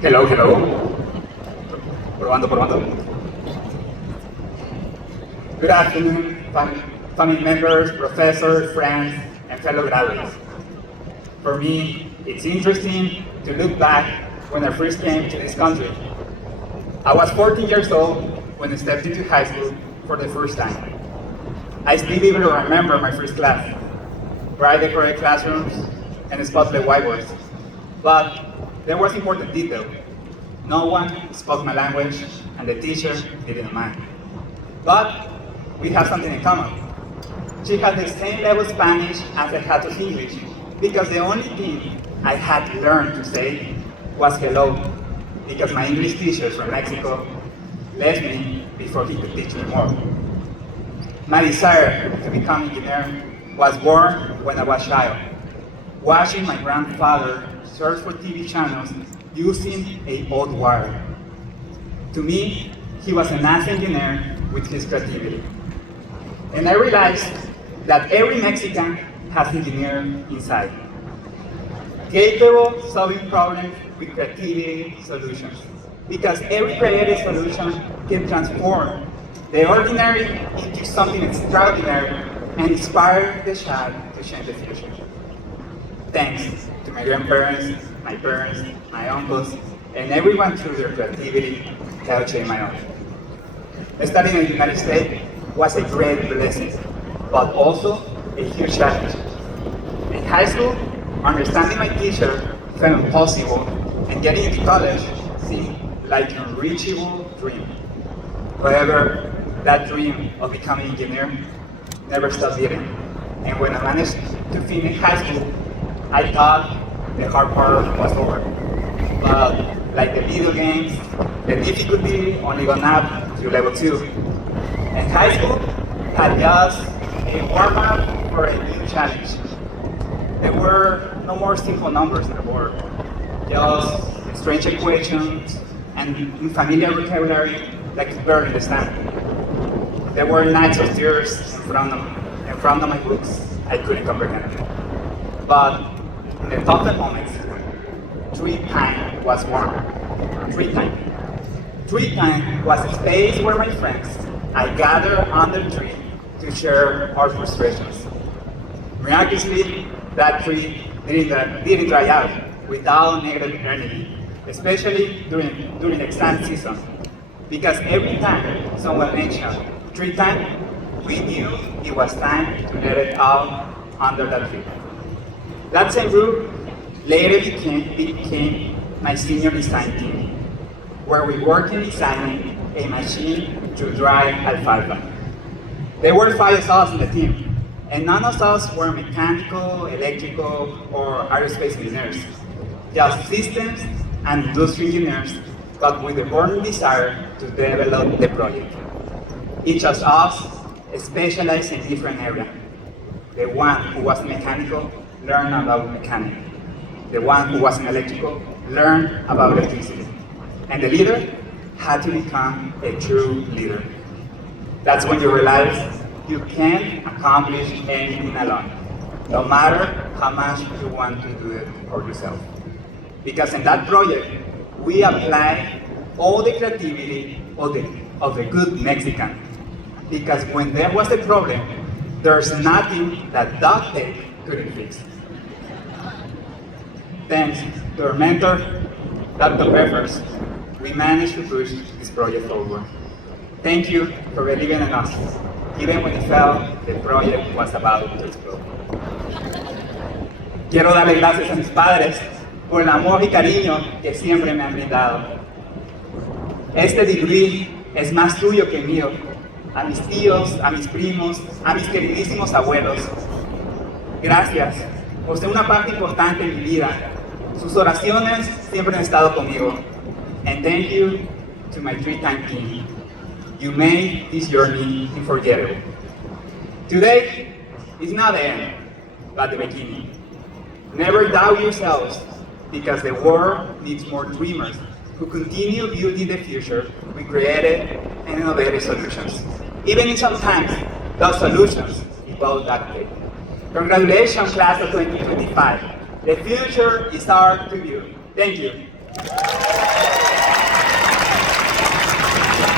Hello, hello. Probando, probando. Good afternoon, family members, professors, friends, and fellow graduates. For me, it's interesting to look back when I first came to this country. I was 14 years old when I stepped into high school for the first time. I still even remember my first class, bright decorated classrooms, and spotless whiteboards. But there was important detail. No one spoke my language, and the teacher didn't mind. But we have something in common. She had the same level of Spanish as I had of English, because the only thing I had to learn to say was hello, because my English teacher from Mexico left me before he could teach me more. My desire to become an engineer was born when I was a child, watching my grandfather search for TV channels using an old wire. To me, he was an NASA engineer with his creativity. And I realized that every Mexican has engineer inside, capable of solving problems with creativity solutions. Because every creative solution can transform the ordinary into something extraordinary and inspire the child to change the future. Thanks to my grandparents, my parents, my uncles, and everyone through their creativity helped change my life. Studying in the United States was a great blessing, but also a huge challenge. In high school, understanding my teacher felt impossible, and getting into college seemed like an unreachable dream. However, that dream of becoming an engineer never stopped beating. And when I managed to finish high school, I thought the hard part was over. But like the video games, the difficulty only gone up to level 2. And high school had just a warm-up for a new challenge. There were no more simple numbers on the board, just strange equations and unfamiliar vocabulary that I could barely understand. There were nights of tears in front of my books I couldn't comprehend. But in the toughest moments, 3 times was warm. 3 times. 3 times was a space where my friends I gathered under the tree to share our frustrations. Miraculously, that tree didn't dry out without negative energy, especially during exam season. Because every time someone mentioned 3 times, we knew it was time to let it out under that tree. That same group later became my senior design team, where we worked in designing a machine to dry alfalfa. There were 5 of us in the team, and none of us were mechanical, electrical, or aerospace engineers, just systems and industry engineers, but with the burning desire to develop the project. Each of us specialized in different areas. The one who was mechanical learned about mechanics. The one who was in electrical learned about electricity. And the leader had to become a true leader. That's when you realize you can't accomplish anything alone, no matter how much you want to do it for yourself. Because in that project, we applied all the creativity of the good Mexican. Because when there was a problem, there's nothing that duct tape couldn't fix. Thanks to our mentor, Dr. Peppers, we managed to push this project forward. Thank you for believing in us, even when it felt the project was about to explode. Quiero darle gracias a mis padres por el amor y cariño que siempre me han brindado. Este degree es más tuyo que mío. A mis tíos, a mis primos, a mis queridísimos abuelos. Gracias por ser una parte importante en mi vida. Sus oraciones siempre han estado conmigo. And thank you to my 3-time team. You made this journey unforgettable. Today is not the end, but the beginning. Never doubt yourselves, because the world needs more dreamers who continue building the future with creative and innovative solutions. Even if sometimes those solutions involve duct tape. Congratulations, class of 2025. The future is ours to build. Thank you.